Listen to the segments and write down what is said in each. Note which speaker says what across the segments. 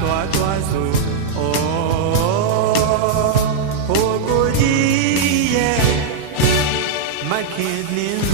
Speaker 1: သွားသွားဆိုဩဟိုကိုကြီးရဲ့မခင်နှင်း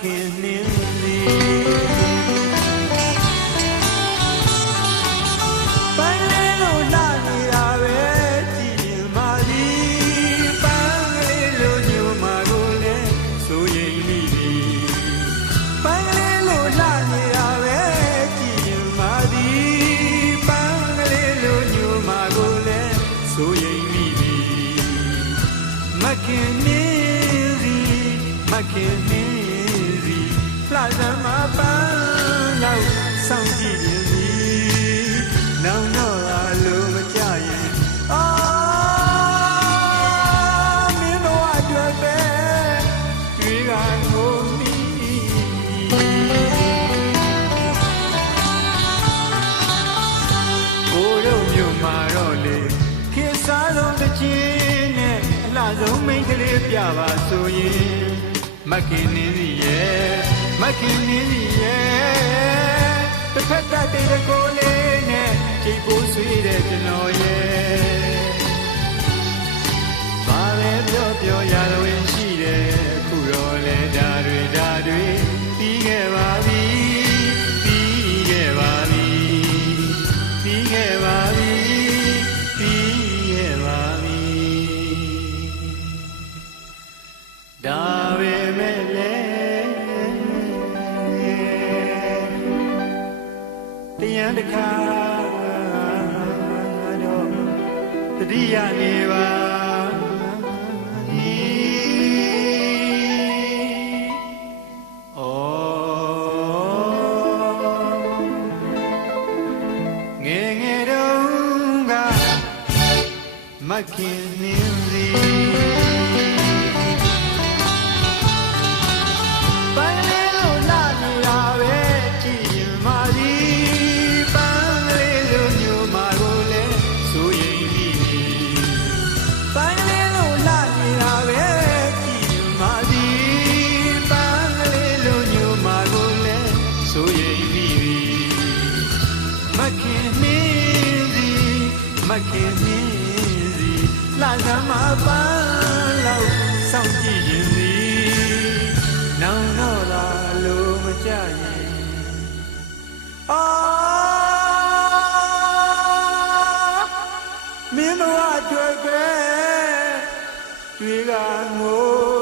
Speaker 1: ခင်နင်းလေးခင်နေစီမခင်နေ လှစမ်းမပန်းတော့စောင့်ကြည့်ရင်ဒီနောင်တော့အလိုမကြရင်အာမင်းတို့အတွက်ပဲတွေးကန်ကိုဆုံးမိန်ကလေးပြပါဆိုရင်မကင်းနေရဲ့ မခင်နေရဲ့တစ်ဖက်သက်တဲ့ကိုလေ တယံတခါတော့တတိယနေပါခင်နေသည် ခင်မြင်စီလာသမာပန်းလောက်စောင့်ကြည့်ရင်စီနောင်တော့လာလို့မကြရင်အာမင်းတို့အတွက်ပဲတွေ့ကငို